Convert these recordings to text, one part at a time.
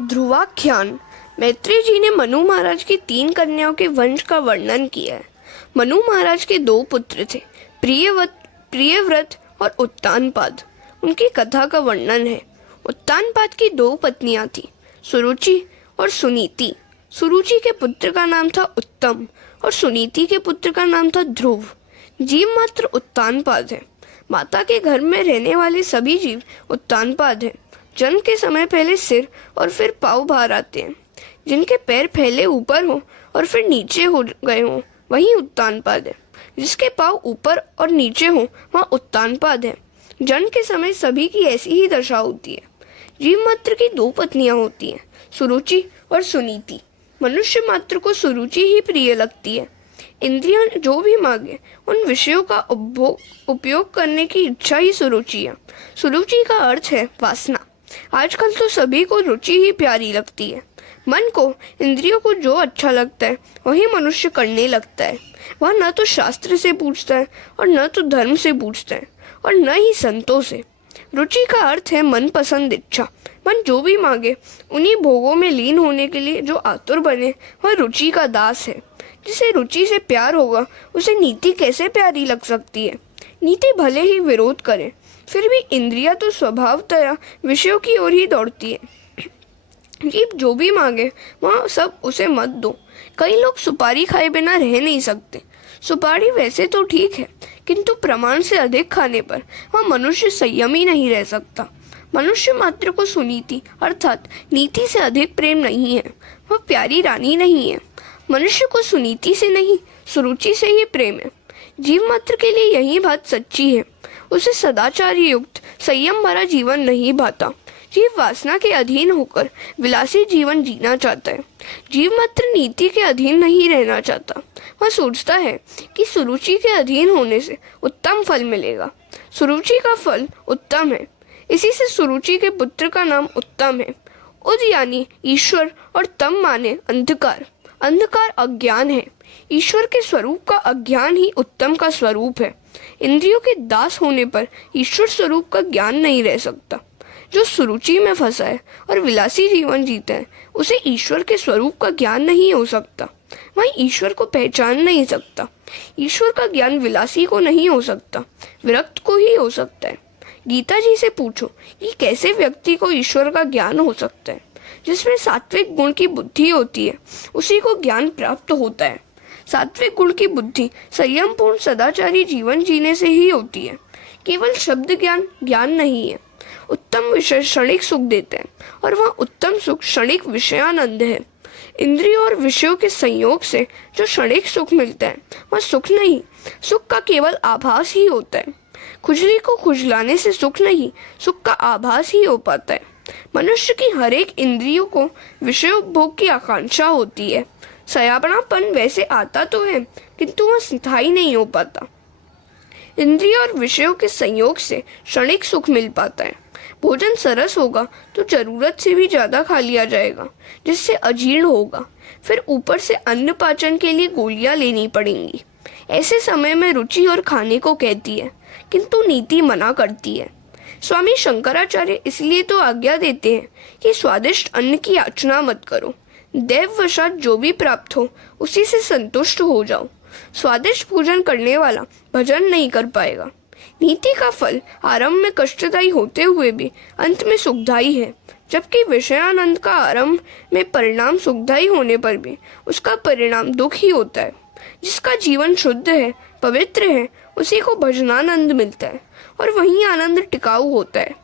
ध्रुवाख्यान। मैत्रेय जी ने मनु महाराज की 3 कन्याओं के वंश का वर्णन किया है। मनु महाराज के 2 पुत्र थे, प्रियव्रत और उत्तानपाद। उनकी कथा का वर्णन है। उत्तानपाद की 2 पत्नियां थी, सुरुचि और सुनीति। सुरुचि के पुत्र का नाम था उत्तम और सुनीति के पुत्र का नाम था ध्रुव। जीव मात्र उत्तानपाद है। माता के घर में रहने वाले सभी जीव उत्तानपाद है। जन्म के समय पहले सिर और फिर पाँव बाहर आते हैं। जिनके पैर पहले ऊपर हो और फिर नीचे हो गए हों वही उत्तानपाद है। जिसके पाँव ऊपर और नीचे हों वहाँ उत्तानपाद है। जन्म के समय सभी की ऐसी ही दशा होती है। जीव मात्र की 2 पत्नियां होती हैं, सुरुचि और सुनीति। मनुष्य मात्र को सुरुचि ही प्रिय लगती है। इंद्रियां जो भी मांगे उन विषयों का उपयोग करने की इच्छा ही सुरुचि है। सुरुचि का अर्थ है वासना। आजकल तो सभी को रुचि ही प्यारी लगती है। मन को, इंद्रियों को जो अच्छा लगता है वही मनुष्य करने लगता है। वह न तो शास्त्र से पूछता है और न तो धर्म से पूछता है और न ही संतों से। रुचि का अर्थ है मनपसंद इच्छा। मन जो भी मांगे उन्हीं भोगों में लीन होने के लिए जो आतुर बने वह रुचि का दास है। जिसे रुचि से प्यार होगा उसे नीति कैसे प्यारी लग सकती है। नीति भले ही विरोध करे फिर भी इंद्रियां तो स्वभावतया विषयों की ओर ही दौड़ती है। जीव जो भी मांगे वहाँ सब उसे मत दो। कई लोग सुपारी खाए बिना रह नहीं सकते। सुपारी वैसे तो ठीक है किंतु प्रमाण से अधिक खाने पर वह मनुष्य संयमी नहीं रह सकता। मनुष्य मात्र को सुनीति अर्थात नीति से अधिक प्रेम नहीं है। वह प्यारी रानी नहीं है। मनुष्य को सुनीति से नहीं सुरुचि से ही प्रेम है। जीव मात्र के लिए यही बात सच्ची है। उसे सदाचारी युक्त संयम भरा जीवन नहीं भाता। जीव वासना के अधीन होकर विलासी जीवन जीना चाहता है। जीव मात्र नीति के अधीन नहीं रहना चाहता। वह सोचता है कि सुरुचि के अधीन होने से उत्तम फल मिलेगा। सुरुचि का फल उत्तम है, इसी से सुरुचि के पुत्र का नाम उत्तम है। उद यानी ईश्वर और तम माने अंधकार। अंधकार अज्ञान है। ईश्वर के स्वरूप का अज्ञान ही उत्तम का स्वरूप है। इंद्रियों के दास होने पर ईश्वर स्वरूप का ज्ञान नहीं रह सकता। जो सुरुचि में फंसा है और विलासी जीवन जीता है उसे ईश्वर के स्वरूप का ज्ञान नहीं हो सकता। वह ईश्वर को पहचान नहीं सकता। ईश्वर का ज्ञान विलासी को नहीं हो सकता, विरक्त को ही हो सकता है। गीता जी से पूछो कि कैसे व्यक्ति को ईश्वर का ज्ञान हो सकता है। जिसमें सात्विक गुण की बुद्धि होती है उसी को ज्ञान प्राप्त होता है। सात्विक गुण की बुद्धि संयमपूर्ण सदाचारी जीवन जीने से ही होती है। केवल शब्द ज्ञान नहीं है। उत्तम विषय क्षणिक सुख देते हैं और वह उत्तम सुख क्षणिक विषयानंद है। इंद्रियों और विषयों के संयोग से जो क्षणिक सुख मिलता है वह सुख नहीं, सुख का केवल आभास ही होता है। खुजली को खुजलाने से सुख नहीं, सुख का आभास ही हो पाता है। मनुष्य की हर एक इंद्रियों को विषयोपभोग की आकांक्षा होती है। सयापनापन वैसे आता तो है किंतु वह स्थायी नहीं हो पाता। इंद्रियों और विषयों के संयोग से क्षणिक सुख मिल पाता है। भोजन सरस होगा तो जरूरत से भी ज्यादा खा लिया जाएगा जिससे अजीर्ण होगा। फिर ऊपर से अन्न पाचन के लिए गोलियां लेनी पड़ेंगी। ऐसे समय में रुचि और खाने को कहती है किंतु नीति मना करती है। स्वामी शंकराचार्य इसलिए तो आज्ञा देते हैं कि स्वादिष्ट अन्न की याचना मत करो। दैववशात जो भी प्राप्त हो उसी से संतुष्ट हो जाओ। स्वादिष्ट भोजन करने वाला भजन नहीं कर पाएगा। नीति का फल आरंभ में कष्टदायी होते हुए भी अंत में सुखदायी है, जबकि विषयानंद का आरंभ में परिणाम सुखदायी होने पर भी उसका परिणाम दुख ही होता है। जिसका जीवन शुद्ध है, पवित्र है, उसी को भजनानंद मिलता है और वही आनंद टिकाऊ होता है।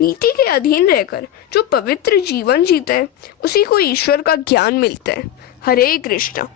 नीति के अधीन रहकर जो पवित्र जीवन जीता है उसी को ईश्वर का ज्ञान मिलता है। हरे कृष्णा।